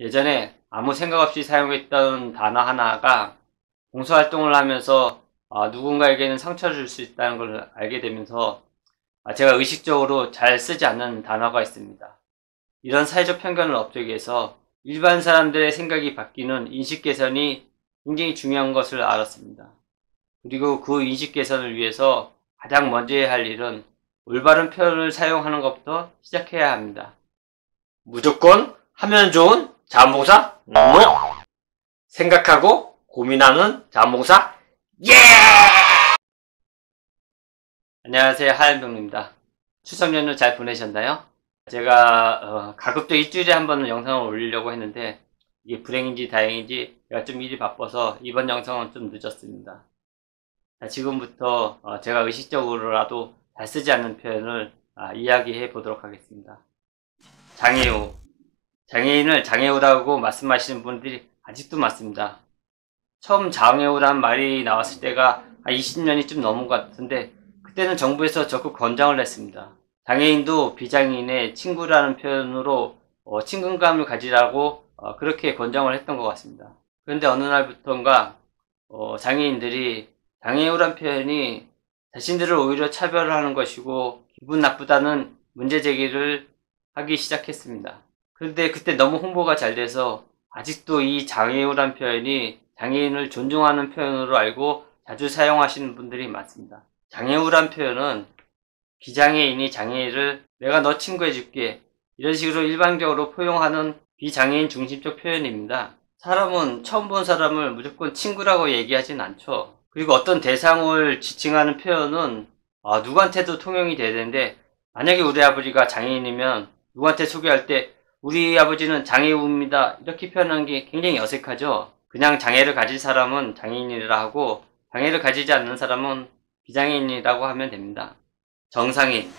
예전에 아무 생각 없이 사용했던 단어 하나가 봉사활동을 하면서 누군가에게는 상처를 줄 수 있다는 걸 알게 되면서 제가 의식적으로 잘 쓰지 않는 단어가 있습니다. 이런 사회적 편견을 없애기 위해서 일반 사람들의 생각이 바뀌는 인식 개선이 굉장히 중요한 것을 알았습니다. 그리고 그 인식 개선을 위해서 가장 먼저 해야 할 일은 올바른 표현을 사용하는 것부터 시작해야 합니다. 무조건 하면 좋은 자원봉사? 노! 생각하고 고민하는 자원봉사? 예! 안녕하세요, 하얀병입니다. 추석 연휴 잘 보내셨나요? 제가 가급적 일주일에 한 번은 영상을 올리려고 했는데 이게 불행인지 다행인지 제가 좀 일이 바빠서 이번 영상은 좀 늦었습니다. 지금부터 제가 의식적으로라도 잘 쓰지 않는 표현을 이야기해 보도록 하겠습니다. 장애우. 장애인을 장애우라고 말씀하시는 분들이 아직도 많습니다. 처음 장애우란 말이 나왔을 때가 한 20년이 좀 넘은 것 같은데 그때는 정부에서 적극 권장을 했습니다. 장애인도 비장애인의 친구라는 표현으로 친근감을 가지라고 그렇게 권장을 했던 것 같습니다. 그런데 어느 날부터인가 장애인들이 장애우란 표현이 자신들을 오히려 차별하는 것이고 기분 나쁘다는 문제 제기를 하기 시작했습니다. 그런데 그때 너무 홍보가 잘 돼서 아직도 이 장애우란 표현이 장애인을 존중하는 표현으로 알고 자주 사용하시는 분들이 많습니다. 장애우란 표현은 비장애인이 장애인을 내가 너 친구해줄게 이런 식으로 일반적으로 포용하는 비장애인 중심적 표현입니다. 사람은 처음 본 사람을 무조건 친구라고 얘기하진 않죠. 그리고 어떤 대상을 지칭하는 표현은 누구한테도 통용이 돼야 되는데 만약에 우리 아버지가 장애인이면 누구한테 소개할 때 우리 아버지는 장애우입니다 이렇게 표현하는 게 굉장히 어색하죠. 그냥 장애를 가진 사람은 장애인이라 하고 장애를 가지지 않는 사람은 비장애인이라고 하면 됩니다. 정상인.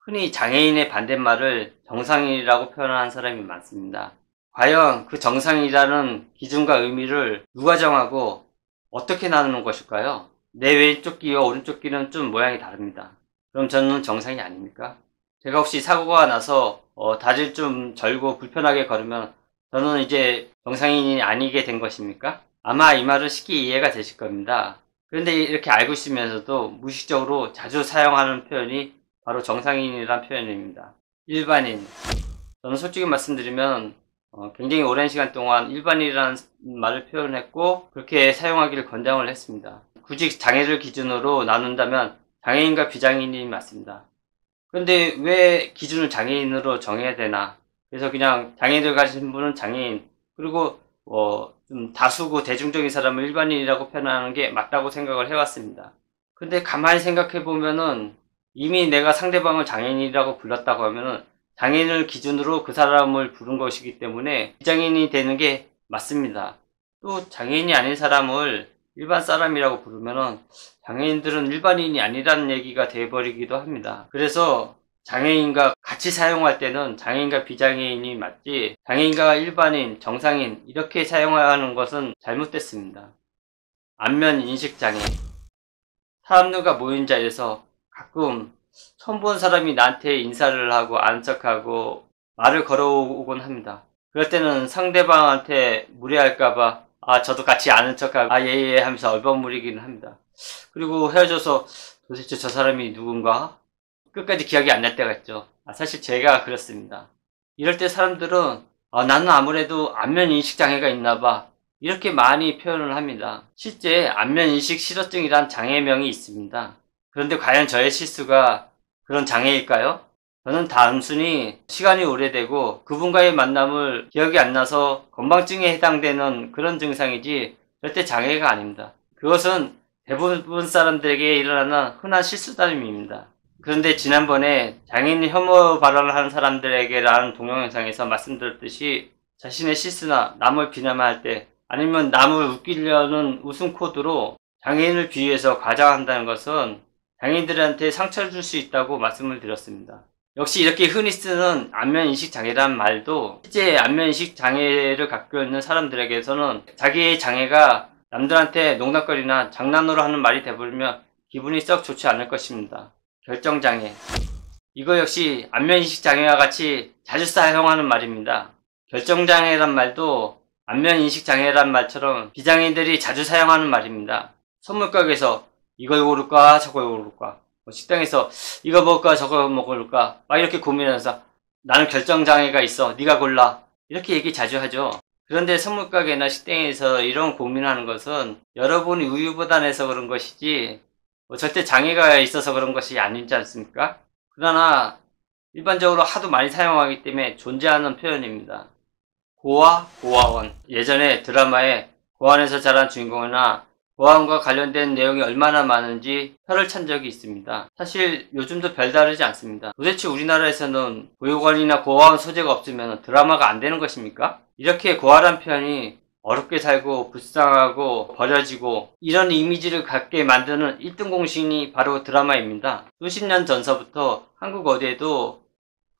흔히 장애인의 반대말을 정상인이라고 표현하는 사람이 많습니다. 과연 그 정상이라는 기준과 의미를 누가 정하고 어떻게 나누는 것일까요? 내 왼쪽 귀와 오른쪽 귀는 좀 모양이 다릅니다. 그럼 저는 정상이 아닙니까? 제가 혹시 사고가 나서 다리를 좀 절고 불편하게 걸으면 저는 이제 정상인이 아니게 된 것입니까? 아마 이 말은 쉽게 이해가 되실 겁니다. 그런데 이렇게 알고 있으면서도 무의식적으로 자주 사용하는 표현이 바로 정상인이란 표현입니다. 일반인. 저는 솔직히 말씀드리면 굉장히 오랜 시간 동안 일반인이라는 말을 표현했고 그렇게 사용하기를 권장을 했습니다. 굳이 장애를 기준으로 나눈다면 장애인과 비장애인이 맞습니다. 그런데 왜 기준을 장애인으로 정해야 되나? 그래서 그냥 장애를 가진 분은 장애인, 그리고 좀 다수고 대중적인 사람을 일반인이라고 표현하는 게 맞다고 생각을 해왔습니다. 근데 가만히 생각해 보면은 이미 내가 상대방을 장애인이라고 불렀다고 하면은 장애인을 기준으로 그 사람을 부른 것이기 때문에 비장애인이 되는 게 맞습니다. 또 장애인이 아닌 사람을 일반 사람이라고 부르면은 장애인들은 일반인이 아니라는 얘기가 돼버리기도 합니다. 그래서 장애인과 같이 사용할 때는 장애인과 비장애인이 맞지 장애인과 일반인, 정상인 이렇게 사용하는 것은 잘못됐습니다. 안면 인식장애. 사람들과 모인 자리에서 가끔 처음 본 사람이 나한테 인사를 하고 아는 척하고 말을 걸어오곤 합니다. 그럴 때는 상대방한테 무례할까봐 저도 같이 아는 척하고 예예 하면서 얼버무리기는 합니다. 그리고 헤어져서 도대체 저 사람이 누군가? 끝까지 기억이 안 날 때가 있죠. 사실 제가 그렇습니다. 이럴 때 사람들은 나는 아무래도 안면인식 장애가 있나 봐 이렇게 많이 표현을 합니다. 실제 안면인식 실어증이란 장애명이 있습니다. 그런데 과연 저의 실수가 그런 장애일까요? 저는 단순히 시간이 오래되고 그분과의 만남을 기억이 안 나서 건망증에 해당되는 그런 증상이지 절대 장애가 아닙니다. 그것은 대부분 사람들에게 일어나는 흔한 실수담입니다. 그런데 지난번에 장애인 혐오 발언을 하는 사람들에게라는 동영상에서 말씀드렸듯이 자신의 실수나 남을 비난할 때 아니면 남을 웃기려는 웃음 코드로 장애인을 비유해서 과장한다는 것은 장애인들한테 상처를 줄 수 있다고 말씀을 드렸습니다. 역시 이렇게 흔히 쓰는 안면인식 장애라는 말도 실제 안면인식 장애를 갖고 있는 사람들에게서는 자기의 장애가 남들한테 농담거리나 장난으로 하는 말이 되버리면 기분이 썩 좋지 않을 것입니다. 결정장애. 이거 역시 안면인식 장애와 같이 자주 사용하는 말입니다. 결정장애란 말도 안면인식장애란 말처럼 비장애인들이 자주 사용하는 말입니다. 선물 가게에서 이걸 고를까 저걸 고를까, 식당에서 이거 먹을까 저거 먹을까 막 이렇게 고민하면서 나는 결정장애가 있어 네가 골라 이렇게 얘기 자주 하죠. 그런데 선물 가게나 식당에서 이런 고민하는 것은 여러분이 우유부단해서 그런 것이지 절대 장애가 있어서 그런 것이 아니지 않습니까? 그러나 일반적으로 하도 많이 사용하기 때문에 존재하는 표현입니다. 고아, 고아원. 예전에 드라마에 고아원에서 자란 주인공이나 고아원과 관련된 내용이 얼마나 많은지 혀를 찬 적이 있습니다. 사실 요즘도 별다르지 않습니다. 도대체 우리나라에서는 보육원이나 고아원 소재가 없으면 드라마가 안 되는 것입니까? 이렇게 고아란 표현이 어렵게 살고 불쌍하고 버려지고 이런 이미지를 갖게 만드는 1등 공신이 바로 드라마입니다. 수십 년 전서부터 한국 어디에도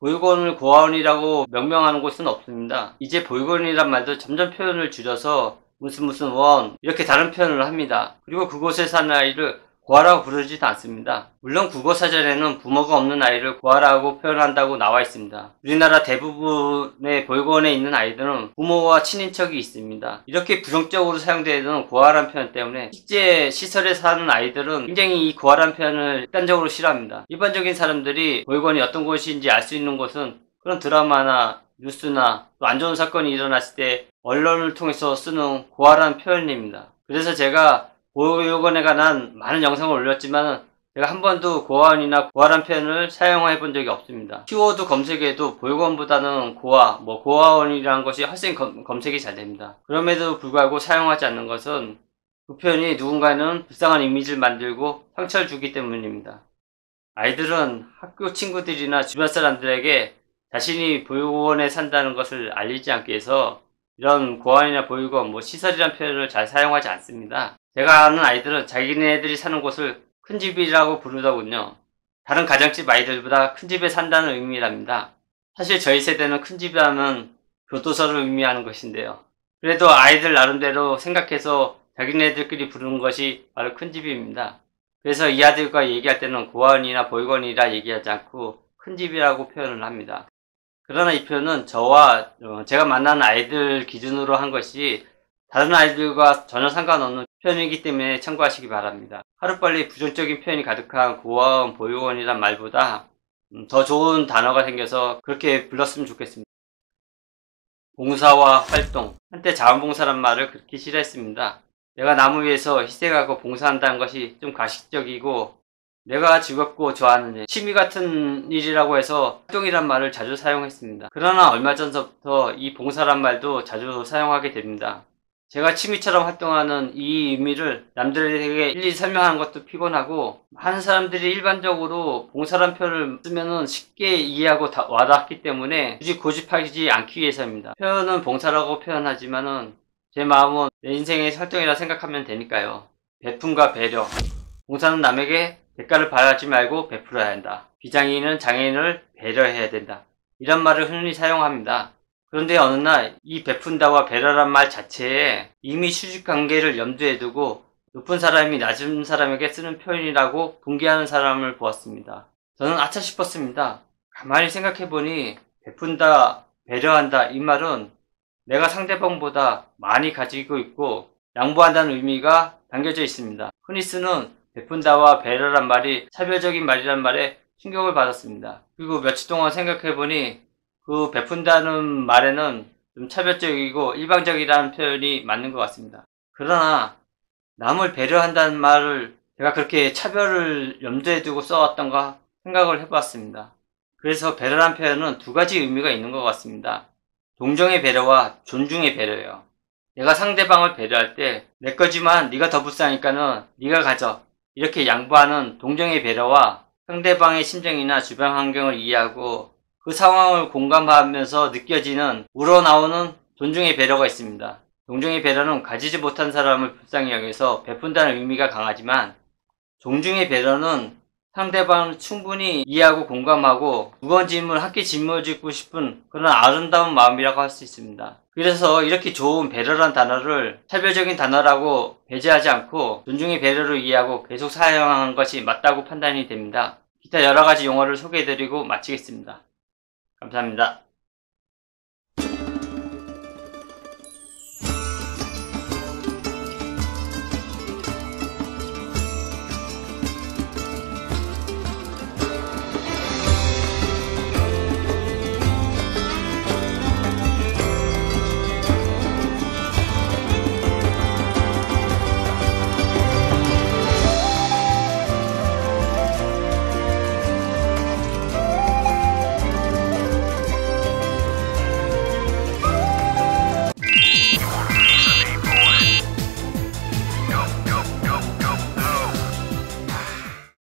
보육원을 고아원이라고 명명하는 곳은 없습니다. 이제 보육원이란 말도 점점 표현을 줄여서 무슨 원 이렇게 다른 표현을 합니다. 그리고 그곳에 사는 아이를 고아라고 부르지도 않습니다. 물론 국어사전에는 부모가 없는 아이를 고아라고 표현한다고 나와 있습니다. 우리나라 대부분의 보육원에 있는 아이들은 부모와 친인척이 있습니다. 이렇게 부정적으로 사용되는 고아란 표현 때문에 실제 시설에 사는 아이들은 굉장히 이 고아란 표현을 극단적으로 싫어합니다. 일반적인 사람들이 보육원이 어떤 곳인지 알 수 있는 곳은 그런 드라마나 뉴스나 또 안 좋은 사건이 일어났을 때 언론을 통해서 쓰는 고아라는 표현입니다. 그래서 제가 보육원에 관한 많은 영상을 올렸지만 제가 한 번도 고아원이나 고아란 표현을 사용해 본 적이 없습니다. 키워드 검색에도 보육원보다는 고아, 고아원이라는 것이 훨씬 검색이 잘 됩니다. 그럼에도 불구하고 사용하지 않는 것은 그 표현이 누군가는 불쌍한 이미지를 만들고 상처를 주기 때문입니다. 아이들은 학교 친구들이나 주변 사람들에게 자신이 보육원에 산다는 것을 알리지 않기 위해서 이런 고아원이나 보육원, 시설이란 표현을 잘 사용하지 않습니다. 제가 아는 아이들은 자기네들이 사는 곳을 큰 집이라고 부르더군요. 다른 가정집 아이들보다 큰 집에 산다는 의미랍니다. 사실 저희 세대는 큰 집이라면 교도소를 의미하는 것인데요. 그래도 아이들 나름대로 생각해서 자기네들끼리 부르는 것이 바로 큰 집입니다. 그래서 이 아들과 얘기할 때는 고아원이나 보육원이라 얘기하지 않고 큰 집이라고 표현을 합니다. 그러나 이 표현은 저와 제가 만나는 아이들 기준으로 한 것이 다른 아이들과 전혀 상관없는 표현이기 때문에 참고하시기 바랍니다. 하루빨리 부정적인 표현이 가득한 고아원, 보육원이란 말보다 더 좋은 단어가 생겨서 그렇게 불렀으면 좋겠습니다. 봉사와 활동. 한때 자원봉사란 말을 그렇게 싫어했습니다. 내가 남을 위해서 희생하고 봉사한다는 것이 좀 가식적이고 내가 즐겁고 좋아하는 일, 취미 같은 일이라고 해서 활동이란 말을 자주 사용했습니다. 그러나 얼마 전부터 이 봉사란 말도 자주 사용하게 됩니다. 제가 취미처럼 활동하는 이 의미를 남들에게 일일이 설명하는 것도 피곤하고 많은 사람들이 일반적으로 봉사란 표현을 쓰면 쉽게 이해하고 와닿기 때문에 굳이 고집하지 않기 위해서입니다. 표현은 봉사라고 표현하지만은 제 마음은 내 인생의 활동이라 생각하면 되니까요. 베품과 배려. 봉사는 남에게 대가를 바라지 말고 베풀어야 한다. 비장애인은 장애인을 배려해야 된다. 이런 말을 흔히 사용합니다. 그런데 어느 날 이 베푼다와 배려란 말 자체에 이미 수직관계를 염두에 두고 높은 사람이 낮은 사람에게 쓰는 표현이라고 분개하는 사람을 보았습니다. 저는 아차 싶었습니다. 가만히 생각해보니 베푼다, 배려한다 이 말은 내가 상대방보다 많이 가지고 있고 양보한다는 의미가 담겨져 있습니다. 흔히 쓰는 베푼다와 배려란 말이 차별적인 말이란 말에 충격을 받았습니다. 그리고 며칠 동안 생각해보니 그 베푼다는 말에는 좀 차별적이고 일방적이라는 표현이 맞는 것 같습니다. 그러나 남을 배려한다는 말을 제가 그렇게 차별을 염두에 두고 써왔던가 생각을 해봤습니다. 그래서 배려란 표현은 두 가지 의미가 있는 것 같습니다. 동정의 배려와 존중의 배려예요. 내가 상대방을 배려할 때 내 거지만 네가 더 불쌍하니까는 네가 가져 이렇게 양보하는 동정의 배려와 상대방의 심정이나 주변 환경을 이해하고 그 상황을 공감하면서 느껴지는 우러나오는 존중의 배려가 있습니다. 동정의 배려는 가지지 못한 사람을 불쌍히 여겨서 베푼다는 의미가 강하지만 존중의 배려는 상대방을 충분히 이해하고 공감하고 무거운 짐을 함께 짊어지고 싶은 그런 아름다운 마음이라고 할 수 있습니다. 그래서 이렇게 좋은 배려란 단어를 차별적인 단어라고 배제하지 않고 존중의 배려로 이해하고 계속 사용하는 것이 맞다고 판단이 됩니다. 기타 여러가지 용어를 소개해드리고 마치겠습니다. 감사합니다.